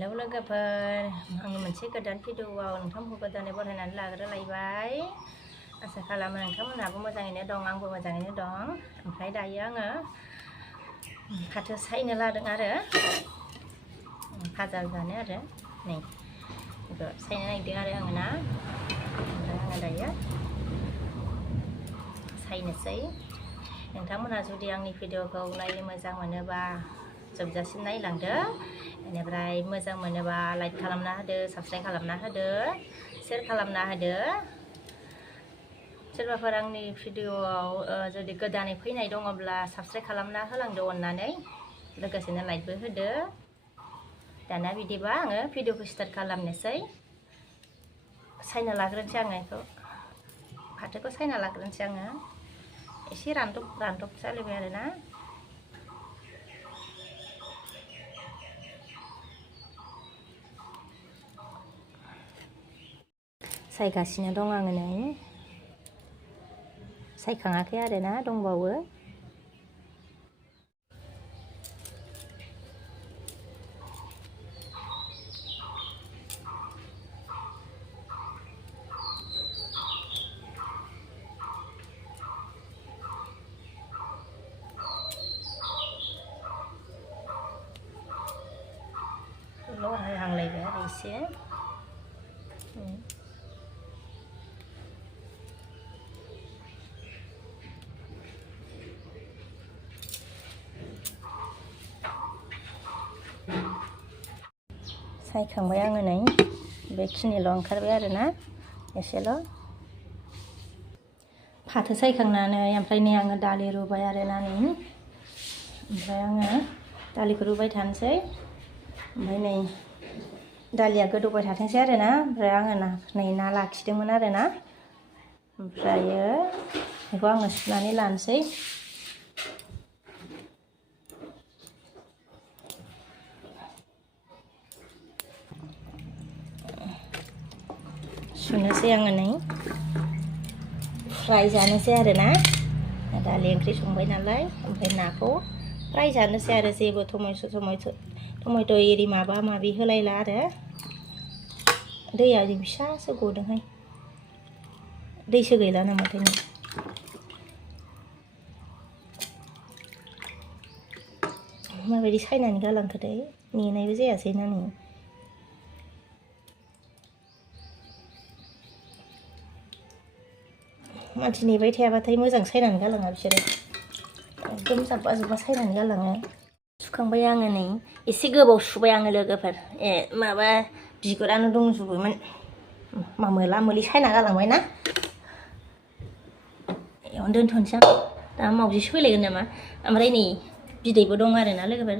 Hello लोगोफोर आंनि मोनसे गोदान भिडिअआव नोंथांमोनखौ गोदानै बरायनानै लाग्रोलायबाय। आसा खालामो नोंथांमोनहाबो मोजाङैनो दं, आंबो मोजाङैनो दं। ओमफ्राय दायो आङो फाथो सायनो लादों आरो भाजा जानो आरो नै बेखौ सायनो नागिरदों आरो आङो ना। ओमफ्राय आङो दायो सायनोसै। नोंथांमोनहा जुदि आंनि भिडिअखौ नायनो मोजां मोनोबा जोबजासिम नायलांदो। बेनिफ्राय मोजां मोनोबा लाइक खालामना होदो, साबस्क्राइब खालामना होदो, शेयार खालामना होदो। सोरबाफोर आंनि भिडिअआव जुदि गोदानै फैनाय दङब्ला साबस्क्राइब खालामना होलांदो अननानै, लोगोसेनो लाइकबो होदो। दाना बिदिबा आङो भिडिअखौ स्टार्ट खालामनोसै। सायना लाग्रोनोसै आङो बेखौ, फाथोखौ सायना लाग्रोनोसै आङो। एसे रानदब जालायबाय आरोना। सायगासिनो दं आङो नै, सायखाङाखै आरोना, दंबावो। लरहायहांलायबाय आरो एसे। सायखांबाय आङो नै, बेखिनिल' ओंखारबाय आरोना, एसेल'। फाथो सायखांनानै ओमफ्राय नै आङो दालि रुबाय आरोना नै। ओमफ्राय आङो दालिखौ रुबाय थानोसै। ओमफ्राय नै दालिया गोदौबाय थाथोंसै आरोना। ओमफ्राय आङो नै ना लाखिदोंमोन आरोना। ओमफ्रायो बेखौ आङो सुनानै लानोसै। सुनोसै आङो नै, फ्राय जानोसै आरोना। दालि ओंख्रि संबाय नालाय, ओमफ्राय नाखौ फ्राय जानोसै आरो जेबो टमेट' एरि माबा माबि होलायला आरो। दैया फिसासो गदोंहाय, दैसो गैला नामाथाय नै। माबायदि सायनानै गालांखोथाय, नेनायबो जायासै ना नै। मानसि नेबाय थायाबाथाय मोजां सायनानै गालाङा बिसोरो, एकदम जाब्बा जुब्बा सायनानै गालाङो। सुखांबाय आङो नै, एसे गोबाव सुबाय आङो लोगोफोर। माबा बिगुरानो दंजोबोमोन, मोला मोलि सायना गालांबाय ना। एयावनो दोनथ'नोसै आं, दा मावजिसो फैलायगोन नामा। ओमफ्राय नै बिदैबो दं आरोना लोगोफोर।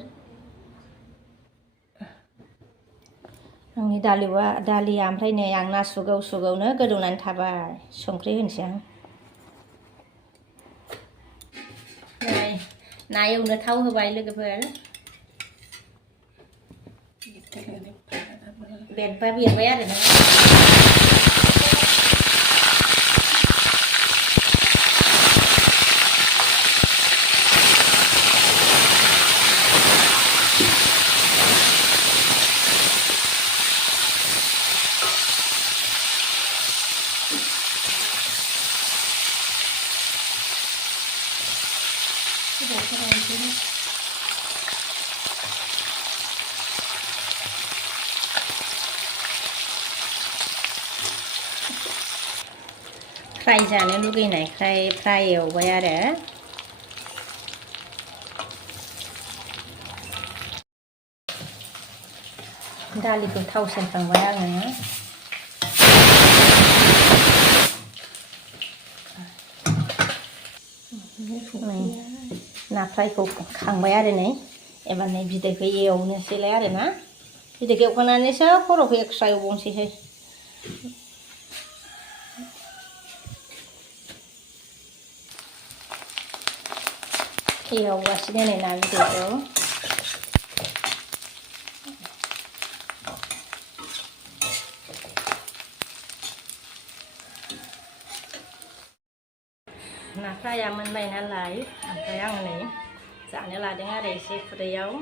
आंनि दालिया ओमफ्राय नै आं ना सुगौनो गोदौनानै थाबाय। संख्रि होनोसै आं। ना एवनो थाव होबाय लोगोफोर। बेरबाय आरोना। फ्राय जानो लुगैनायखाय फ्राय एवबाय आरो। दालिखौ थाव सेरखांबाय आङो। ना फ्रायखौ खांबाय आरो नै, एबार नै बिदैखौ एवनोसैलाय आरो ना। बिदैखौ एवखांनानैसो खर'खौ एक्सट्रा एवबावनोसैहाय। एवगासिनो नै ना बिदैखौ। ना फ्राया मोनबाय नालाय, ओमफ्राय आं नै जानो लादों आरो एसे खुरैयाव।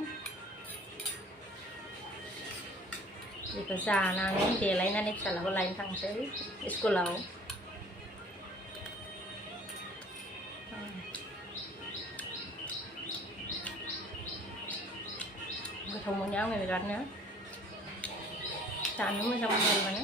बेखौ जानानै देलायनानै फिसालाखौ लायनो थांसै स्कुलाव। गोथाव मोनो आङो बिरादनो जानो मोजां मोनो माने।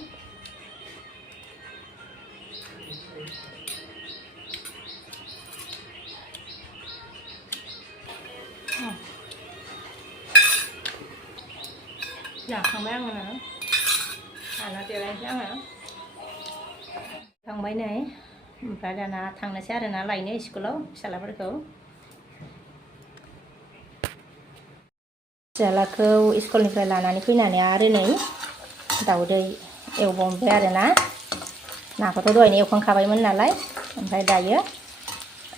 जाखांबाय आङो दाना देलायनोसै आङो थांबाय नै ओमफ्राय दाना थांनोसै आरोना लायनो स्कुलाव फिसालाफोरखौ। फिसालाखौ स्कुलनिफ्राय लानानै फैनानै आरो नै दाउदै एवबावनोसै आरोना। नाखौथ' दहायनो एवखांखाबायमोन नालाय ओमफ्राय दायो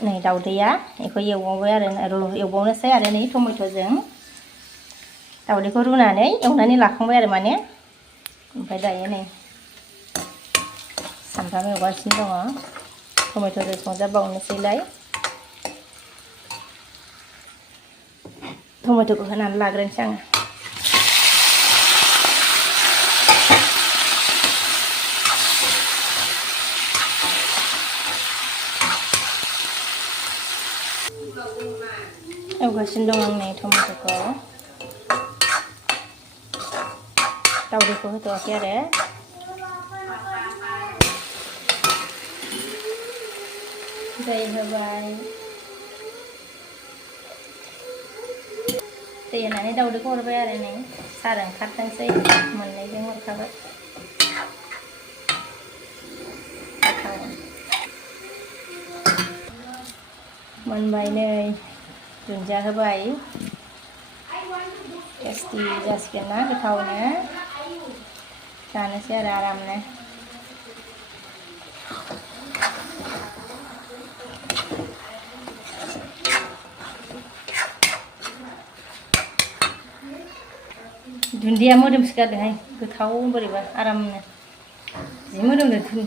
नै दाउदैया बेखौ एवबावबाय आरो एवबावनोसै आरो नै टमेट'जों दाउदैखौ रुनानै एवनानै लाखांबाय आरो माने। ओमफ्राय दायो नै सामब्राम एवगासिनो दङ टमेट'जों संजाबावनोसैलाय। टमेट'खौ होनानै लाग्रोनोसै आङो। एवगासिनो दं आं नै टमेट'खौ। दाउदैखौ होथ'वाखै आरो दै होबाय। दै होनानै दाउदैखौ हरबाय आरो नै सार ओंखारथोंसै मोननैजों हरखाबाय। मोनबाय नै दुन्दिया होबाय। टेस्टि जासिगोन ना गोथावनो जानोसै आरो आरामनो। दुन्दिया मोदोमसोगारदोंहाय गोथाव बोरैबा आरामनो जि मोदोमदों।